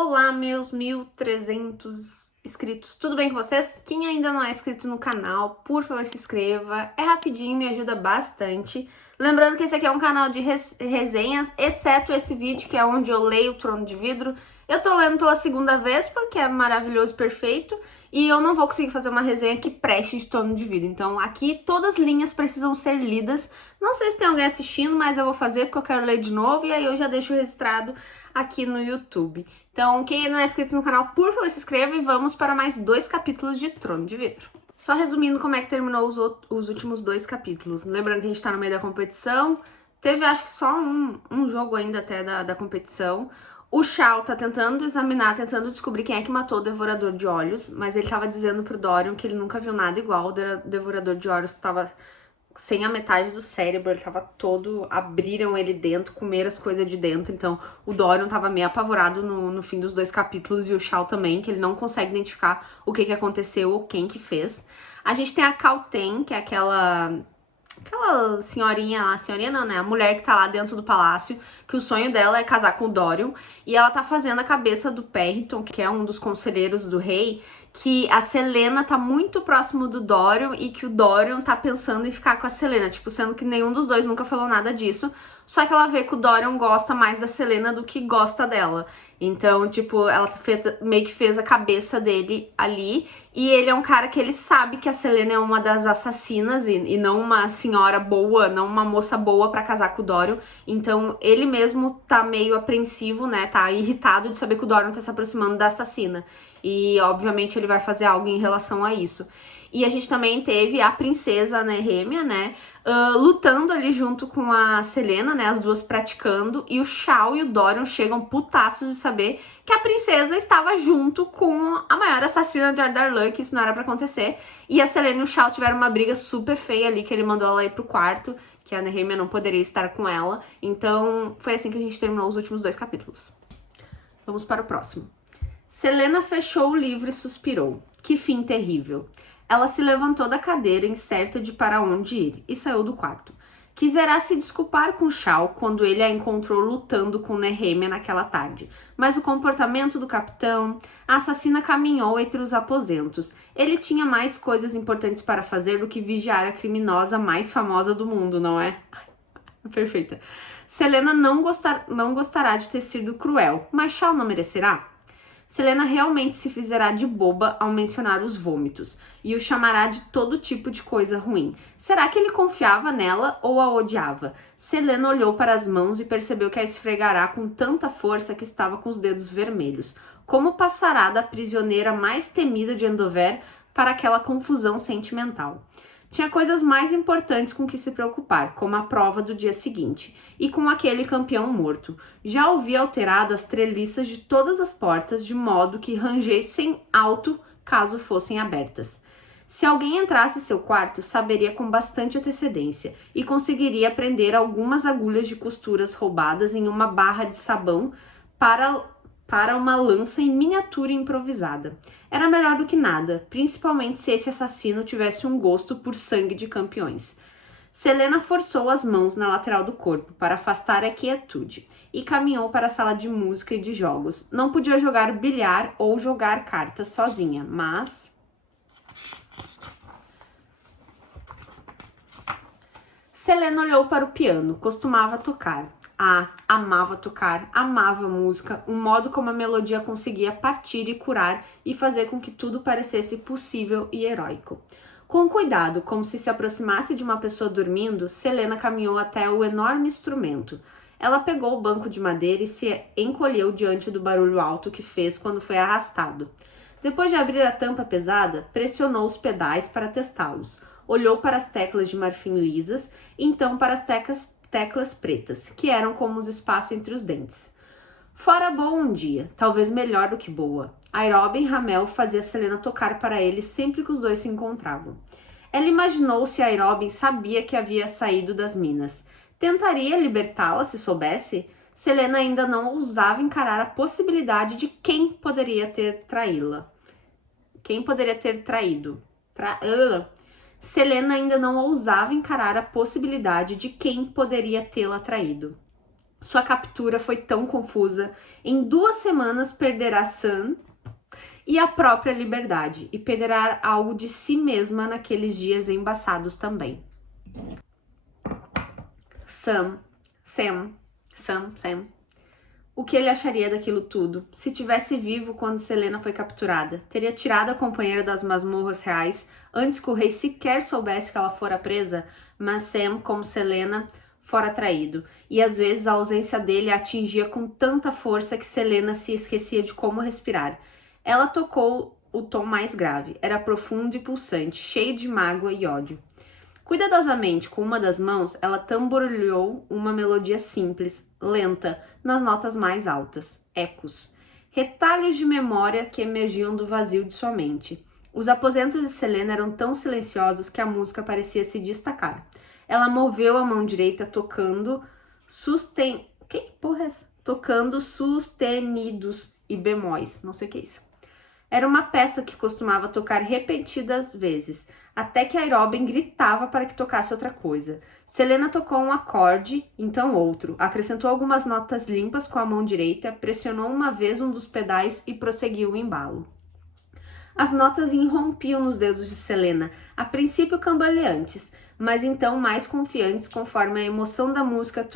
Olá, meus 1.300 inscritos, tudo bem com vocês? Quem ainda não é inscrito no canal, por favor se inscreva, é rapidinho, me ajuda bastante. Lembrando que esse aqui é um canal de resenhas, exceto esse vídeo que é onde eu leio o Trono de Vidro. Eu tô lendo pela segunda vez porque é maravilhoso, perfeito, e eu não vou conseguir fazer uma resenha que preste de Trono de Vidro. Então aqui todas as linhas precisam ser lidas. Não sei se tem alguém assistindo, mas eu vou fazer porque eu quero ler de novo e aí eu já deixo registrado aqui no YouTube. Então, quem ainda não é inscrito no canal, por favor, se inscreva e vamos para mais 2 capítulos de Trono de Vidro. Só resumindo como é que terminou os últimos 2 capítulos. Lembrando que a gente tá no meio da competição. Teve, acho que só um jogo ainda até da competição. O Shao tá tentando examinar, tentando descobrir quem é que matou o Devorador de Olhos, mas ele tava dizendo pro Dorian que ele nunca viu nada igual. O Devorador de Olhos tava sem a metade do cérebro, ele tava todo... abriram ele dentro, comeram as coisas de dentro, então o Dorian tava meio apavorado no fim dos 2 capítulos, e o Shao também, que ele não consegue identificar o que aconteceu ou quem que fez. A gente tem a Kauten, que é aquela senhorinha lá, senhorinha não, né? A mulher que tá lá dentro do palácio, que o sonho dela é casar com o Dorian, e ela tá fazendo a cabeça do Perrington, que é um dos conselheiros do rei, que a Celaena tá muito próximo do Dorian e que o Dorian tá pensando em ficar com a Celaena, tipo, sendo que nenhum dos dois nunca falou nada disso, só que ela vê que o Dorian gosta mais da Celaena do que gosta dela. Então, tipo, ela meio que fez a cabeça dele ali, e ele é um cara que ele sabe que a Celaena é uma das assassinas e não uma senhora boa, não uma moça boa pra casar com o Dorian. Então, ele mesmo tá meio apreensivo, né, tá irritado de saber que o Dorian tá se aproximando da assassina. E, obviamente, ele vai fazer algo em relação a isso. E a gente também teve a princesa Nehemia, né, lutando ali junto com a Celaena, né, as duas praticando, e o Shao e o Dorian chegam putaços de saber que a princesa estava junto com a maior assassina de Ardarlan, que isso não era pra acontecer, e a Celaena e o Shao tiveram uma briga super feia ali, que ele mandou ela ir pro quarto, que a Nehemia não poderia estar com ela. Então foi assim que a gente terminou os últimos 2 capítulos. Vamos para o próximo. Celaena fechou o livro e suspirou. Que fim terrível. Ela se levantou da cadeira, incerta de para onde ir, e saiu do quarto. Quisera se desculpar com Shao quando ele a encontrou lutando com Nehemia naquela tarde, mas o comportamento do capitão... A assassina caminhou entre os aposentos. Ele tinha mais coisas importantes para fazer do que vigiar a criminosa mais famosa do mundo, não é? Perfeita. Celaena não gostará de ter sido cruel, mas Shao não merecerá? Celaena realmente se fizerá de boba ao mencionar os vômitos, e o chamará de todo tipo de coisa ruim. Será que ele confiava nela ou a odiava? Celaena olhou para as mãos e percebeu que a esfregará com tanta força que estava com os dedos vermelhos. Como passará da prisioneira mais temida de Endover para aquela confusão sentimental? Tinha coisas mais importantes com que se preocupar, como a prova do dia seguinte, e com aquele campeão morto. Já havia alterado as treliças de todas as portas, de modo que rangessem alto caso fossem abertas. Se alguém entrasse em seu quarto, saberia com bastante antecedência, e conseguiria prender algumas agulhas de costuras roubadas em uma barra de sabão para uma lança em miniatura improvisada. Era melhor do que nada, principalmente se esse assassino tivesse um gosto por sangue de campeões. Celaena forçou as mãos na lateral do corpo para afastar a quietude e caminhou para a sala de música e de jogos. Não podia jogar bilhar ou jogar cartas sozinha, mas... Celaena olhou para o piano, costumava tocar. Amava tocar, amava música, o modo como a melodia conseguia partir e curar e fazer com que tudo parecesse possível e heróico. Com cuidado, como se aproximasse de uma pessoa dormindo, Celaena caminhou até o enorme instrumento. Ela pegou o banco de madeira e se encolheu diante do barulho alto que fez quando foi arrastado. Depois de abrir a tampa pesada, pressionou os pedais para testá-los. Olhou para as teclas de marfim lisas, então para as teclas pretas, que eram como os espaços entre os dentes. Fora boa um dia, talvez melhor do que boa. Iroben Ramel fazia Celaena tocar para ele sempre que os dois se encontravam. Ela imaginou se Iroben sabia que havia saído das minas. Tentaria libertá-la se soubesse? Celaena ainda não ousava encarar a possibilidade de quem poderia ter traí-la. Quem poderia ter traído? Celaena ainda não ousava encarar a possibilidade de quem poderia tê-la traído. Sua captura foi tão confusa. Em 2 semanas perderá Sam e a própria liberdade, e perderá algo de si mesma naqueles dias embaçados também. Sam. O que ele acharia daquilo tudo? Se tivesse vivo quando Selena foi capturada, teria tirado a companheira das masmorras reais antes que o rei sequer soubesse que ela fora presa, mas Sam, como Selena, fora traído, e às vezes a ausência dele a atingia com tanta força que Selena se esquecia de como respirar. Ela tocou o tom mais grave, era profundo e pulsante, cheio de mágoa e ódio. Cuidadosamente, com uma das mãos, ela tamborilhou uma melodia simples, lenta, nas notas mais altas, ecos, retalhos de memória que emergiam do vazio de sua mente. Os aposentos de Selena eram tão silenciosos que a música parecia se destacar. Ela moveu a mão direita tocando tocando sustenidos e bemóis, não sei o que é isso. Era uma peça que costumava tocar repetidas vezes, até que Aeroben gritava para que tocasse outra coisa. Selena tocou um acorde, então outro, acrescentou algumas notas limpas com a mão direita, pressionou uma vez um dos pedais e prosseguiu o embalo. As notas irrompiam nos dedos de Selena, a princípio cambaleantes, mas então mais confiantes conforme a emoção da música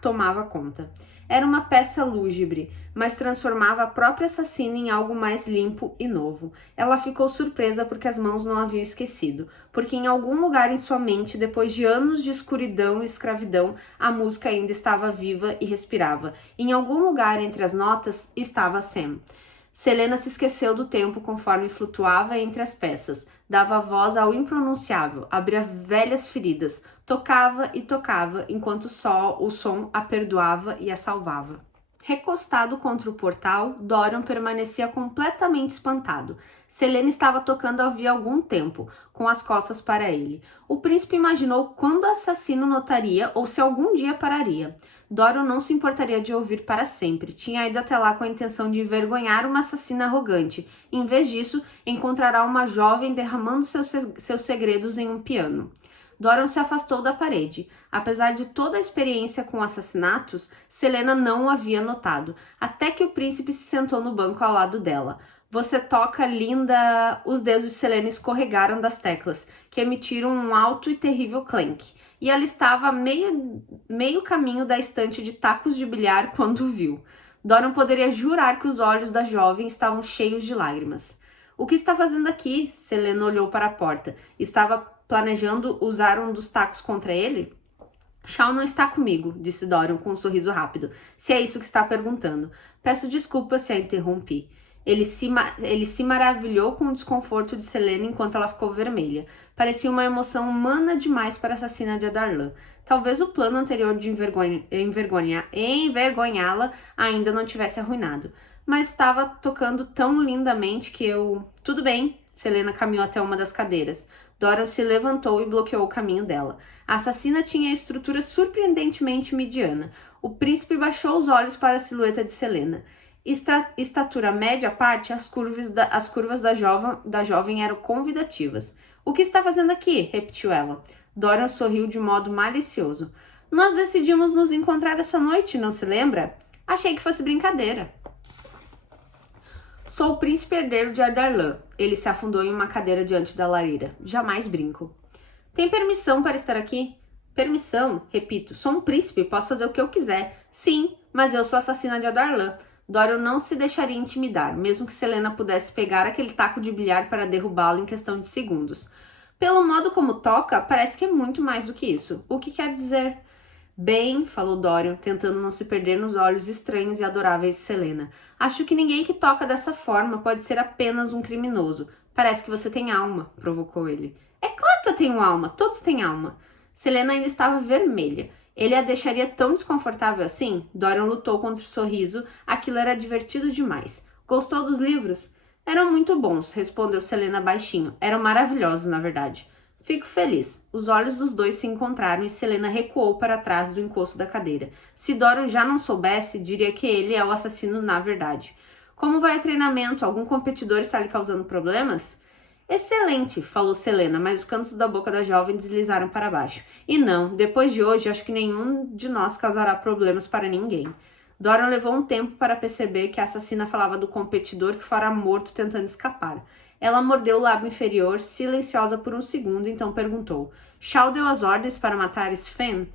tomava conta. Era uma peça lúgubre, mas transformava a própria assassina em algo mais limpo e novo. Ela ficou surpresa porque as mãos não haviam esquecido, porque em algum lugar em sua mente, depois de anos de escuridão e escravidão, a música ainda estava viva e respirava. Em algum lugar entre as notas estava Sam. Selena se esqueceu do tempo conforme flutuava entre as peças, dava voz ao impronunciável, abria velhas feridas, tocava e tocava, enquanto só o som a perdoava e a salvava. Recostado contra o portal, Dorian permanecia completamente espantado. Selena estava tocando havia algum tempo, com as costas para ele. O príncipe imaginou quando o assassino notaria ou se algum dia pararia. Dorian não se importaria de ouvir para sempre. Tinha ido até lá com a intenção de envergonhar uma assassina arrogante. Em vez disso, encontrará uma jovem derramando seus segredos em um piano. Dorian se afastou da parede. Apesar de toda a experiência com assassinatos, Selena não o havia notado, até que o príncipe se sentou no banco ao lado dela. Você toca, linda... Os dedos de Selena escorregaram das teclas, que emitiram um alto e terrível clank. E ela estava a meio caminho da estante de tacos de bilhar quando viu. Dorian poderia jurar que os olhos da jovem estavam cheios de lágrimas. O que está fazendo aqui? Selena olhou para a porta. Estava planejando usar um dos tacos contra ele? Shaw não está comigo, disse Dorian com um sorriso rápido. Se é isso que está perguntando. Peço desculpas se a interrompi. Ele se maravilhou com o desconforto de Selena enquanto ela ficou vermelha. Parecia uma emoção humana demais para a assassina de Adarlan. Talvez o plano anterior de envergonhá-la ainda não tivesse arruinado. Mas estava tocando tão lindamente que eu... Tudo bem, Selena caminhou até uma das cadeiras. Dorian se levantou e bloqueou o caminho dela. A assassina tinha a estrutura surpreendentemente mediana. O príncipe baixou os olhos para a silhueta de Selena. Estatura média à parte, as curvas da jovem eram convidativas. O que está fazendo aqui? Repetiu ela. Dorian sorriu de modo malicioso. Nós decidimos nos encontrar essa noite, não se lembra? Achei que fosse brincadeira. Sou o príncipe herdeiro de Adarlan. Ele se afundou em uma cadeira diante da lareira. Jamais brinco. Tem permissão para estar aqui? Permissão? Repito, sou um príncipe, posso fazer o que eu quiser. Sim, mas eu sou assassina de Adarlan. Dorian não se deixaria intimidar, mesmo que Selena pudesse pegar aquele taco de bilhar para derrubá-lo em questão de segundos. Pelo modo como toca, parece que é muito mais do que isso. O que quer dizer? Bem, falou Dorian, tentando não se perder nos olhos estranhos e adoráveis de Selena. Acho que ninguém que toca dessa forma pode ser apenas um criminoso. Parece que você tem alma, provocou ele. É claro que eu tenho alma, todos têm alma. Selena ainda estava vermelha. Ele a deixaria tão desconfortável assim? Dorian lutou contra o sorriso. Aquilo era divertido demais. Gostou dos livros? Eram muito bons, respondeu Selena baixinho. Eram maravilhosos, na verdade. Fico feliz. Os olhos dos dois se encontraram e Selena recuou para trás do encosto da cadeira. Se Dorian já não soubesse, diria que ele é o assassino na verdade. Como vai o treinamento? Algum competidor está lhe causando problemas? Excelente, falou Selena, mas os cantos da boca da jovem deslizaram para baixo. E não, depois de hoje, acho que nenhum de nós causará problemas para ninguém. Dorian levou um tempo para perceber que a assassina falava do competidor que fora morto tentando escapar. Ela mordeu o lábio inferior, silenciosa por um segundo, então perguntou: Shao deu as ordens para matar Sven?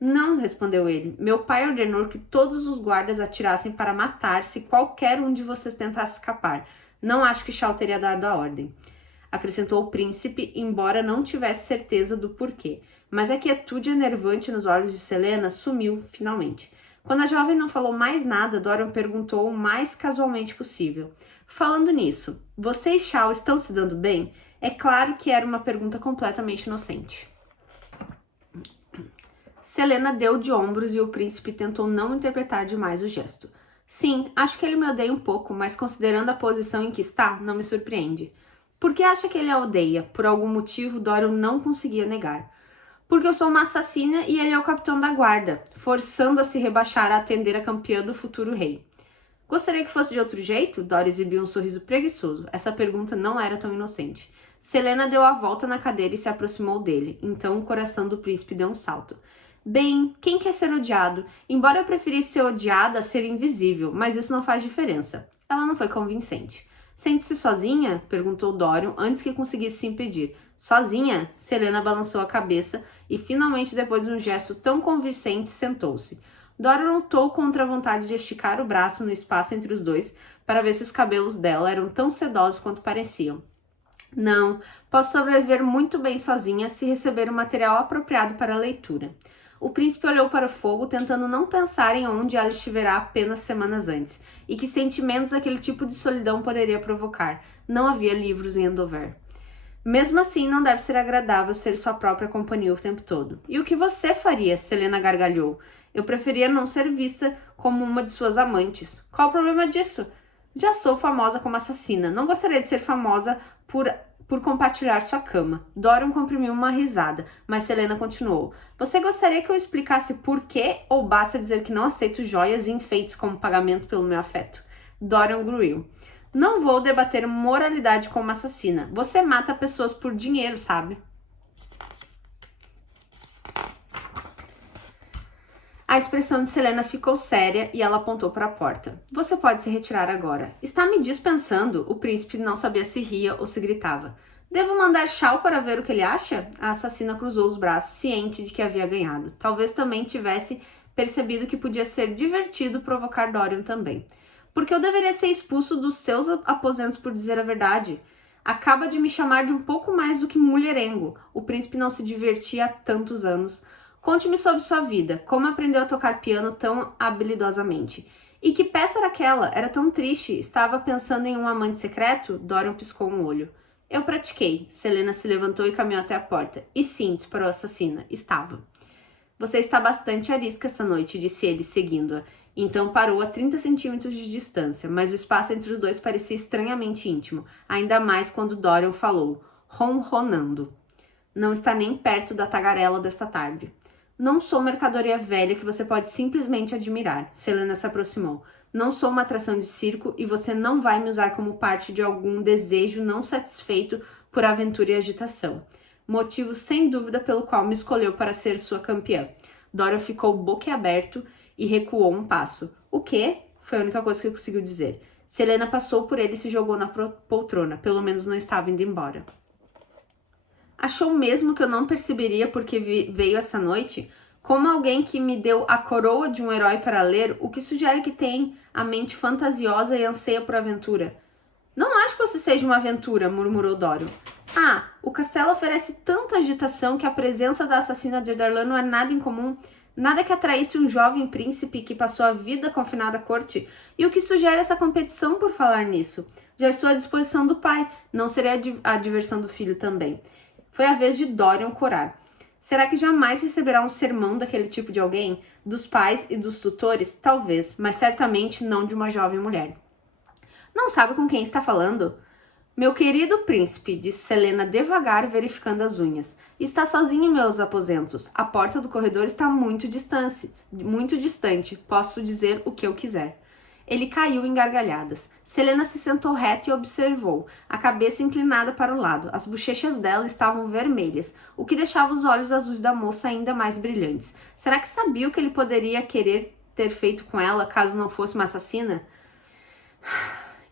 Não, respondeu ele. Meu pai ordenou que todos os guardas atirassem para matar se qualquer um de vocês tentasse escapar. Não acho que Shao teria dado a ordem. Acrescentou o príncipe, embora não tivesse certeza do porquê. Mas a quietude enervante nos olhos de Selena sumiu, finalmente. Quando a jovem não falou mais nada, Dorian perguntou o mais casualmente possível. Falando nisso, você e Shao estão se dando bem? É claro que era uma pergunta completamente inocente. Selena deu de ombros e o príncipe tentou não interpretar demais o gesto. Sim, acho que ele me odeia um pouco, mas considerando a posição em que está, não me surpreende. Por que acha que ele a odeia? Por algum motivo, Dorian não conseguia negar. Porque eu sou uma assassina e ele é o capitão da guarda, forçando a se rebaixar a atender a campeã do futuro rei. Gostaria que fosse de outro jeito? Dorian exibiu um sorriso preguiçoso. Essa pergunta não era tão inocente. Selena deu a volta na cadeira e se aproximou dele. Então o coração do príncipe deu um salto. Bem, quem quer ser odiado? Embora eu preferisse ser odiada a ser invisível, mas isso não faz diferença. Ela não foi convincente. Sente-se sozinha? Perguntou Dorian antes que conseguisse se impedir. Sozinha? Selena balançou a cabeça e finalmente, depois de um gesto tão convincente, sentou-se. Dorian lutou contra a vontade de esticar o braço no espaço entre os dois para ver se os cabelos dela eram tão sedosos quanto pareciam. Não, posso sobreviver muito bem sozinha se receber o material apropriado para a leitura. O príncipe olhou para o fogo, tentando não pensar em onde ela estivera apenas semanas antes, e que sentimentos aquele tipo de solidão poderia provocar. Não havia livros em Endover. Mesmo assim, não deve ser agradável ser sua própria companhia o tempo todo. E o que você faria? Selena gargalhou. Eu preferia não ser vista como uma de suas amantes. Qual o problema disso? Já sou famosa como assassina. Não gostaria de ser famosa por compartilhar sua cama. Dorian comprimiu uma risada, mas Selena continuou. Você gostaria que eu explicasse por quê ou basta dizer que não aceito joias e enfeites como pagamento pelo meu afeto? Dorian gruiu. Não vou debater moralidade com uma assassina. Você mata pessoas por dinheiro, sabe? A expressão de Selena ficou séria e ela apontou para a porta. Você pode se retirar agora. Está me dispensando? O príncipe não sabia se ria ou se gritava. Devo mandar Shao para ver o que ele acha? A assassina cruzou os braços, ciente de que havia ganhado. Talvez também tivesse percebido que podia ser divertido provocar Dorian também. Porque eu deveria ser expulso dos seus aposentos por dizer a verdade. Acaba de me chamar de um pouco mais do que mulherengo. O príncipe não se divertia há tantos anos. Conte-me sobre sua vida. Como aprendeu a tocar piano tão habilidosamente? E que peça era aquela? Era tão triste. Estava pensando em um amante secreto? Dorian piscou um olho. Eu pratiquei. Selena se levantou e caminhou até a porta. E sim, disparou a assassina. Estava. Você está bastante arisca essa noite, disse ele, seguindo-a. Então parou a 30 centímetros de distância, mas o espaço entre os dois parecia estranhamente íntimo, ainda mais quando Dorian falou, ronronando. Não está nem perto da tagarela desta tarde. Não sou mercadoria velha que você pode simplesmente admirar. Selena se aproximou. Não sou uma atração de circo e você não vai me usar como parte de algum desejo não satisfeito por aventura e agitação. Motivo sem dúvida pelo qual me escolheu para ser sua campeã. Dorian ficou boquiaberto e recuou um passo. O quê? Foi a única coisa que conseguiu dizer. Selena passou por ele e se jogou na poltrona. Pelo menos não estava indo embora. Achou mesmo que eu não perceberia porque veio essa noite? Como alguém que me deu a coroa de um herói para ler, o que sugere que tem a mente fantasiosa e anseia por aventura? Não acho que você seja uma aventura, murmurou Dorian. Ah, o castelo oferece tanta agitação que a presença da assassina de Darlan não é nada incomum. Nada que atraísse um jovem príncipe que passou a vida confinado à corte. E o que sugere essa competição por falar nisso? Já estou à disposição do pai. Não seria a diversão do filho também. Foi a vez de Dorian corar. Será que jamais receberá um sermão daquele tipo de alguém? Dos pais e dos tutores? Talvez, mas certamente não de uma jovem mulher. Não sabe com quem está falando? Meu querido príncipe, disse Selena devagar, verificando as unhas. Está sozinho em meus aposentos. A porta do corredor está muito distante. Posso dizer o que eu quiser. Ele caiu em gargalhadas. Selena se sentou reta e observou, a cabeça inclinada para o lado. As bochechas dela estavam vermelhas, o que deixava os olhos azuis da moça ainda mais brilhantes. Será que sabia o que ele poderia querer ter feito com ela caso não fosse uma assassina?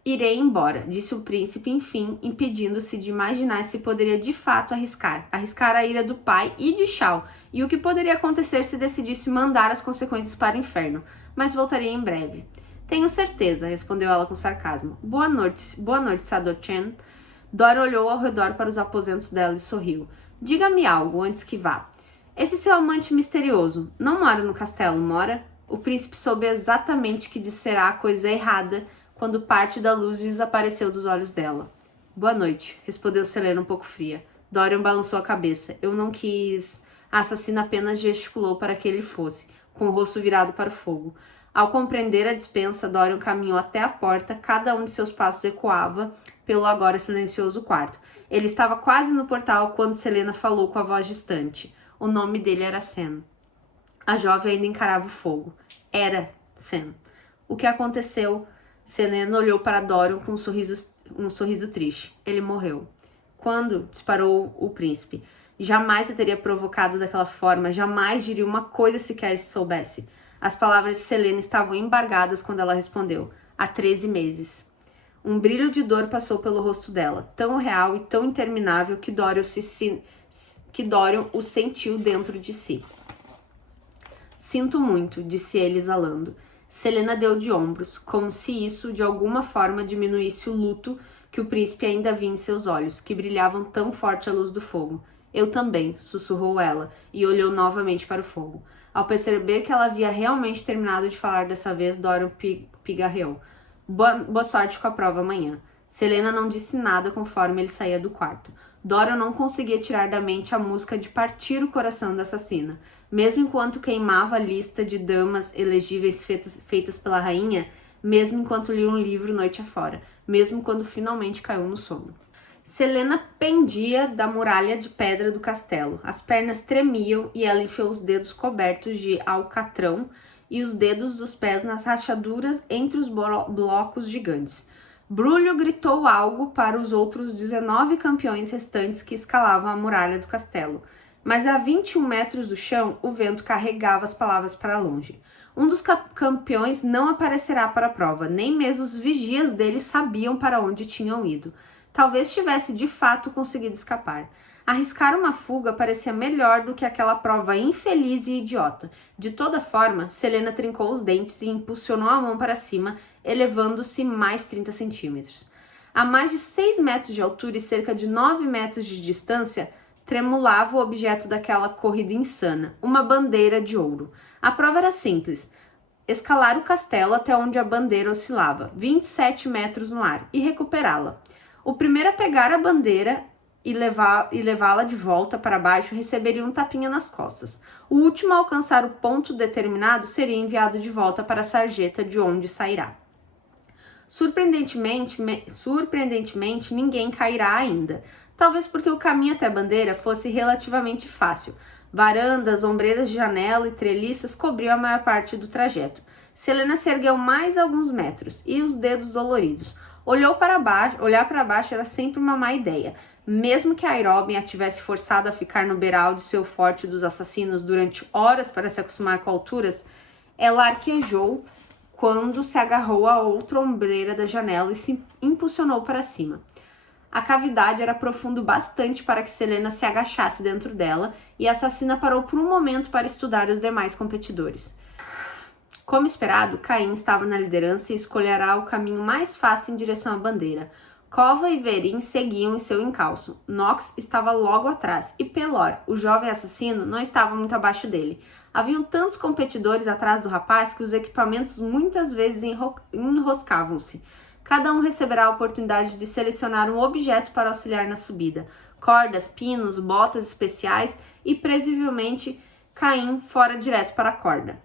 Irei embora, disse o príncipe, enfim, impedindo-se de imaginar se poderia de fato arriscar a ira do pai e de Shao, e o que poderia acontecer se decidisse mandar as consequências para o inferno, mas voltaria em breve. Tenho certeza, respondeu ela com sarcasmo. Boa noite, Sador Chen. Dora olhou ao redor para os aposentos dela e sorriu. Diga-me algo antes que vá. Esse seu amante misterioso não mora no castelo, mora? O príncipe soube exatamente que disserá a coisa errada quando parte da luz desapareceu dos olhos dela. Boa noite, respondeu Selena um pouco fria. Dorian balançou a cabeça. Eu não quis... A assassina apenas gesticulou para que ele fosse, com o rosto virado para o fogo. Ao compreender a dispensa, Dorian caminhou até a porta, cada um de seus passos ecoava pelo agora silencioso quarto. Ele estava quase no portal quando Selena falou com a voz distante. O nome dele era Sen. A jovem ainda encarava o fogo. Era Sen. O que aconteceu? Selena olhou para Dorian com um sorriso triste. Ele morreu. Quando? Disparou o príncipe. Jamais se teria provocado daquela forma, jamais diria uma coisa sequer se soubesse. As palavras de Selena estavam embargadas quando ela respondeu. Há 13 meses. Um brilho de dor passou pelo rosto dela, tão real e tão interminável que Dorian o sentiu dentro de si. Sinto muito, disse ele exalando. Selena deu de ombros, como se isso de alguma forma diminuísse o luto que o príncipe ainda via em seus olhos, que brilhavam tão forte à luz do fogo. Eu também, sussurrou ela, e olhou novamente para o fogo. Ao perceber que ela havia realmente terminado de falar dessa vez, Dorian pigarreou. Boa sorte com a prova amanhã. Selena não disse nada conforme ele saía do quarto. Dorian não conseguia tirar da mente a música de partir o coração da assassina. Mesmo enquanto queimava a lista de damas elegíveis feitas pela rainha, mesmo enquanto lia um livro noite afora, mesmo quando finalmente caiu no sono. Selena pendia da muralha de pedra do castelo. As pernas tremiam e ela enfiou os dedos cobertos de alcatrão e os dedos dos pés nas rachaduras entre os blocos gigantes. Brulho gritou algo para os outros 19 campeões restantes que escalavam a muralha do castelo. Mas a 21 metros do chão, o vento carregava as palavras para longe. Um dos campeões não aparecerá para a prova, nem mesmo os vigias dele sabiam para onde tinham ido. Talvez tivesse de fato conseguido escapar. Arriscar uma fuga parecia melhor do que aquela prova infeliz e idiota. De toda forma, Selena trincou os dentes e impulsionou a mão para cima, elevando-se mais 30 centímetros. A mais de 6 metros de altura e cerca de 9 metros de distância, tremulava o objeto daquela corrida insana, uma bandeira de ouro. A prova era simples. Escalar o castelo até onde a bandeira oscilava, 27 metros no ar, e recuperá-la. O primeiro a pegar a bandeira e levá-la de volta para baixo receberia um tapinha nas costas. O último a alcançar o ponto determinado seria enviado de volta para a sarjeta de onde sairá. Surpreendentemente, ninguém cairá ainda. Talvez porque o caminho até a bandeira fosse relativamente fácil. Varandas, ombreiras de janela e treliças cobriam a maior parte do trajeto. Selena se ergueu mais alguns metros, e os dedos doloridos. Olhar para baixo era sempre uma má ideia. Mesmo que a Robin a tivesse forçado a ficar no beiral de seu forte dos assassinos durante horas para se acostumar com alturas, ela arquejou quando se agarrou a outra ombreira da janela e se impulsionou para cima. A cavidade era profundo bastante para que Selena se agachasse dentro dela e a assassina parou por um momento para estudar os demais competidores. Como esperado, Caim estava na liderança e escolherá o caminho mais fácil em direção à bandeira. Kova e Verin seguiam em seu encalço. Nox estava logo atrás e Pelor, o jovem assassino, não estava muito abaixo dele. Haviam tantos competidores atrás do rapaz que os equipamentos muitas vezes enroscavam-se. Cada um receberá a oportunidade de selecionar um objeto para auxiliar na subida. Cordas, pinos, botas especiais e, previsivelmente, Caim fora direto para a corda.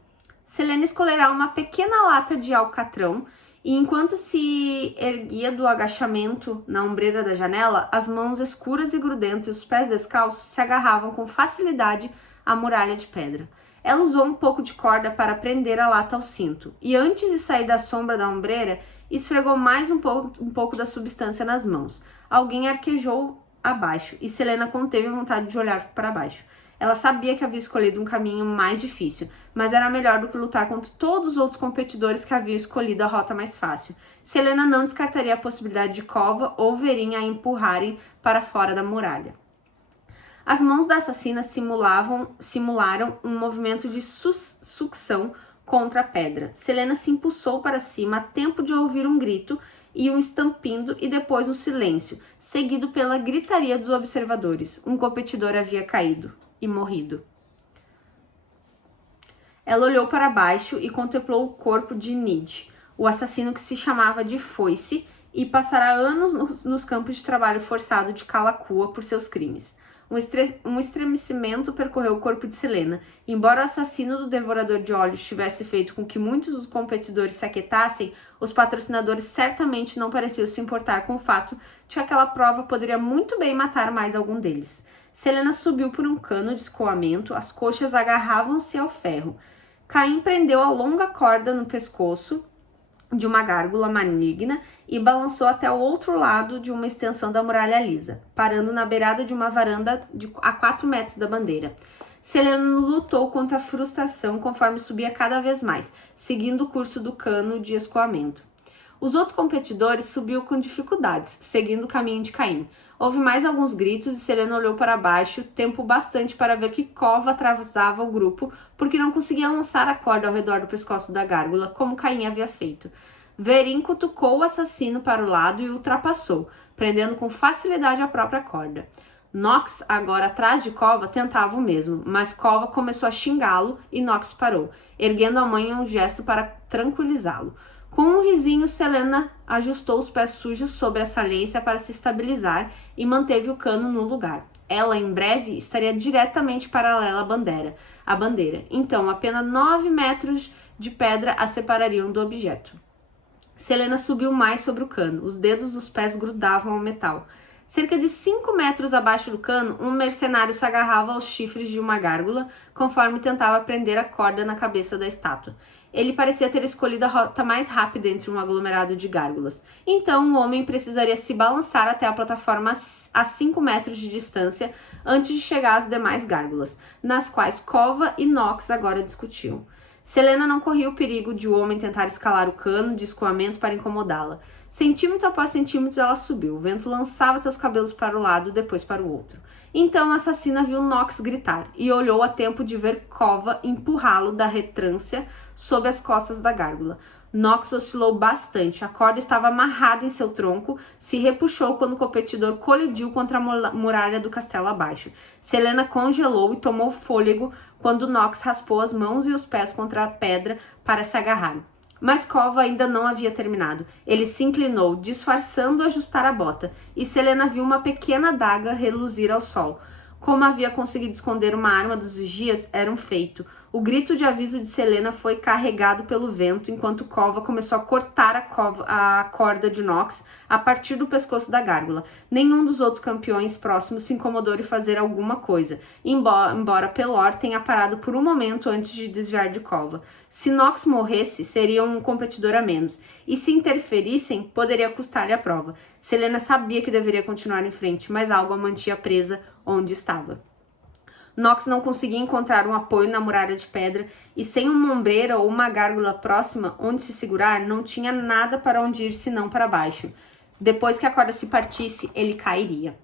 Selena escolherá uma pequena lata de alcatrão e, enquanto se erguia do agachamento na ombreira da janela, as mãos escuras e grudentas e os pés descalços se agarravam com facilidade à muralha de pedra. Ela usou um pouco de corda para prender a lata ao cinto, e antes de sair da sombra da ombreira, esfregou mais um pouco da substância nas mãos. Alguém arquejou abaixo, e Selena conteve a vontade de olhar para baixo. Ela sabia que havia escolhido um caminho mais difícil, mas era melhor do que lutar contra todos os outros competidores que haviam escolhido a rota mais fácil. Selena não descartaria a possibilidade de Kova ou Verin a empurrarem para fora da muralha. As mãos da assassina simularam um movimento de sucção contra a pedra. Selena se impulsou para cima a tempo de ouvir um grito e um estampido e depois um silêncio, seguido pela gritaria dos observadores. Um competidor havia caído e morrido. Ela olhou para baixo e contemplou o corpo de Nid, o assassino que se chamava de Foice e passara anos nos campos de trabalho forçado de Kalakua por seus crimes. Um estremecimento percorreu o corpo de Selena. Embora o assassino do Devorador de Olhos tivesse feito com que muitos dos competidores se aquietassem, os patrocinadores certamente não pareciam se importar com o fato de que aquela prova poderia muito bem matar mais algum deles. Selena subiu por um cano de escoamento, as coxas agarravam-se ao ferro. Caim prendeu a longa corda no pescoço de uma gárgula maligna e balançou até o outro lado de uma extensão da muralha lisa, parando na beirada de uma varanda a 4 metros da bandeira. Selena lutou contra a frustração conforme subia cada vez mais, seguindo o curso do cano de escoamento. Os outros competidores subiam com dificuldades, seguindo o caminho de Caim. Houve mais alguns gritos e Selena olhou para baixo, tempo bastante para ver que Kova atravessava o grupo, porque não conseguia lançar a corda ao redor do pescoço da gárgula, como Caim havia feito. Verin cutucou o assassino para o lado e o ultrapassou, prendendo com facilidade a própria corda. Nox, agora atrás de Kova, tentava o mesmo, mas Kova começou a xingá-lo e Nox parou, erguendo a mão em um gesto para tranquilizá-lo. Com um risinho, Selena ajustou os pés sujos sobre a saliência para se estabilizar e manteve o cano no lugar. Ela, em breve, estaria diretamente paralela à bandeira. Então, apenas 9 metros de pedra a separariam do objeto. Selena subiu mais sobre o cano. Os dedos dos pés grudavam ao metal. Cerca de 5 metros abaixo do cano, um mercenário se agarrava aos chifres de uma gárgula conforme tentava prender a corda na cabeça da estátua. Ele parecia ter escolhido a rota mais rápida entre um aglomerado de gárgulas. Então, o homem precisaria se balançar até a plataforma a 5 metros de distância antes de chegar às demais gárgulas, nas quais Kova e Nox agora discutiam. Selena não corria o perigo de o homem tentar escalar o cano de escoamento para incomodá-la. Centímetro após centímetro ela subiu. O vento lançava seus cabelos para o lado, depois para o outro. Então a assassina viu Nox gritar e olhou a tempo de ver Kova empurrá-lo da retrância sob as costas da gárgula. Nox oscilou bastante. A corda estava amarrada em seu tronco, se repuxou quando o competidor colidiu contra a muralha do castelo abaixo. Selena congelou e tomou fôlego quando Nox raspou as mãos e os pés contra a pedra para se agarrar. Mas Kova ainda não havia terminado. Ele se inclinou, disfarçando ajustar a bota, e Selena viu uma pequena adaga reluzir ao sol. Como havia conseguido esconder uma arma dos vigias, era um feito. O grito de aviso de Selena foi carregado pelo vento, enquanto Kova começou a cortar a corda de Nox a partir do pescoço da gárgula. Nenhum dos outros campeões próximos se incomodou em fazer alguma coisa, embora Pelor tenha parado por um momento antes de desviar de Kova. Se Nox morresse, seria um competidor a menos, e se interferissem, poderia custar-lhe a prova. Selena sabia que deveria continuar em frente, mas algo a mantinha presa onde estava. Nox não conseguia encontrar um apoio na muralha de pedra e sem uma ombreira ou uma gárgula próxima onde se segurar, não tinha nada para onde ir senão para baixo. Depois que a corda se partisse, ele cairia.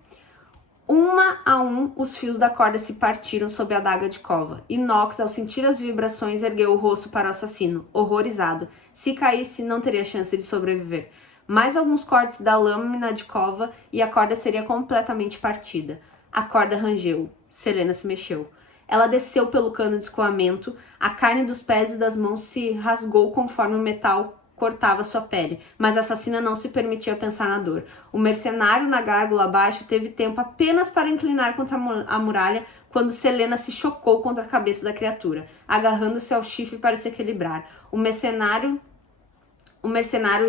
Uma a um, os fios da corda se partiram sob a adaga de Kova, e Nox, ao sentir as vibrações, ergueu o rosto para o assassino, horrorizado. Se caísse, não teria chance de sobreviver. Mais alguns cortes da lâmina de Kova e a corda seria completamente partida. A corda rangeu. Selena se mexeu. Ela desceu pelo cano de escoamento, a carne dos pés e das mãos se rasgou conforme o metal cortava sua pele, mas a assassina não se permitia pensar na dor. O mercenário na gárgula abaixo teve tempo apenas para inclinar contra a muralha quando Selena se chocou contra a cabeça da criatura, agarrando-se ao chifre para se equilibrar. O mercenário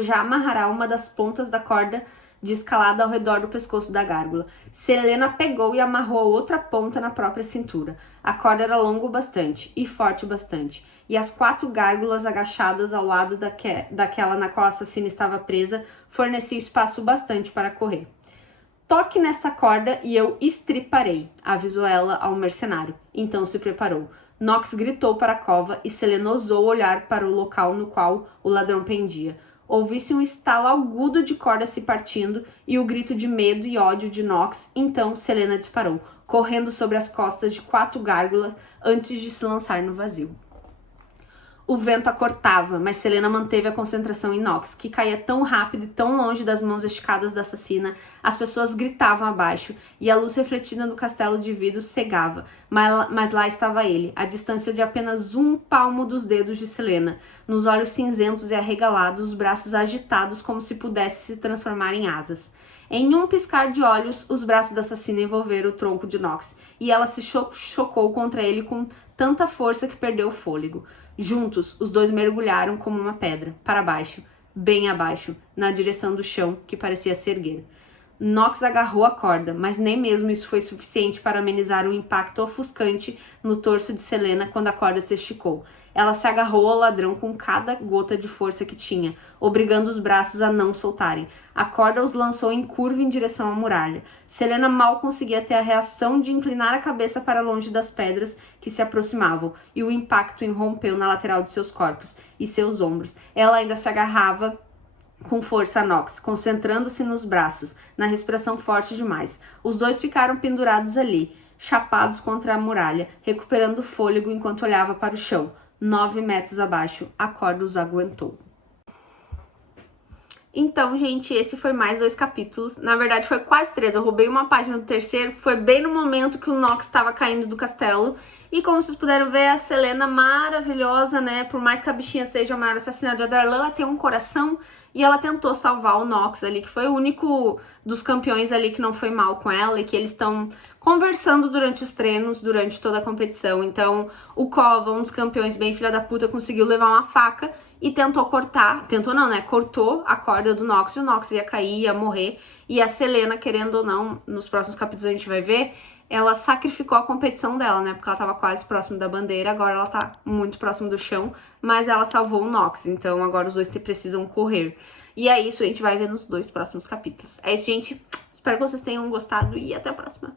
já amarrara uma das pontas da corda de escalada ao redor do pescoço da gárgula. Selena pegou e amarrou a outra ponta na própria cintura. A corda era longa o bastante e forte o bastante, e as 4 gárgulas agachadas ao lado daquela na qual a assassina estava presa forneciam espaço bastante para correr. Toque nessa corda e eu estriparei, avisou ela ao mercenário. Então se preparou. Knox gritou para a cova e Selena ousou olhar para o local no qual o ladrão pendia. Ouvi-se um estalo agudo de corda se partindo e o grito de medo e ódio de Knox. Então Selena disparou, correndo sobre as costas de 4 gárgulas antes de se lançar no vazio. O vento a cortava, mas Selena manteve a concentração em Knox, que caía tão rápido e tão longe das mãos esticadas da assassina. As pessoas gritavam abaixo, e a luz refletida no castelo de vidro cegava, mas lá estava ele, à distância de apenas um palmo dos dedos de Selena, nos olhos cinzentos e arregalados, os braços agitados como se pudesse se transformar em asas. Em um piscar de olhos, os braços da assassina envolveram o tronco de Knox, e ela se chocou contra ele com tanta força que perdeu o fôlego. Juntos, os dois mergulharam como uma pedra, para baixo, bem abaixo, na direção do chão que parecia se erguer. Knox agarrou a corda, mas nem mesmo isso foi suficiente para amenizar o impacto ofuscante no torso de Selena quando a corda se esticou. Ela se agarrou ao ladrão com cada gota de força que tinha, obrigando os braços a não soltarem. A corda os lançou em curva em direção à muralha. Selena mal conseguia ter a reação de inclinar a cabeça para longe das pedras que se aproximavam, e o impacto irrompeu na lateral de seus corpos e seus ombros. Ela ainda se agarrava com força a Knox, concentrando-se nos braços, na respiração forte demais. Os dois ficaram pendurados ali, chapados contra a muralha, recuperando o fôlego enquanto olhava para o chão. 9 metros abaixo, a corda os aguentou. Então, gente, esse foi mais 2 capítulos. Na verdade, foi quase 3. Eu roubei uma página do terceiro. Foi bem no momento que o Knox estava caindo do castelo. E como vocês puderam ver, a Selena maravilhosa, né? Por mais que a bichinha seja a maior assassina de Adarlan, ela tem um coração. E ela tentou salvar o Knox ali, que foi o único dos campeões ali que não foi mal com ela. E que eles estão conversando durante os treinos, durante toda a competição. Então, o Kova, um dos campeões bem filha da puta, conseguiu levar uma faca e tentou cortar, tentou não, né, cortou a corda do Knox, e o Knox ia cair, ia morrer, e a Selena, querendo ou não, nos próximos capítulos a gente vai ver, ela sacrificou a competição dela, né, porque ela tava quase próximo da bandeira, agora ela tá muito próximo do chão, mas ela salvou o Knox, então agora os dois precisam correr. E é isso, a gente vai ver nos 2 próximos capítulos. É isso, gente, espero que vocês tenham gostado e até a próxima.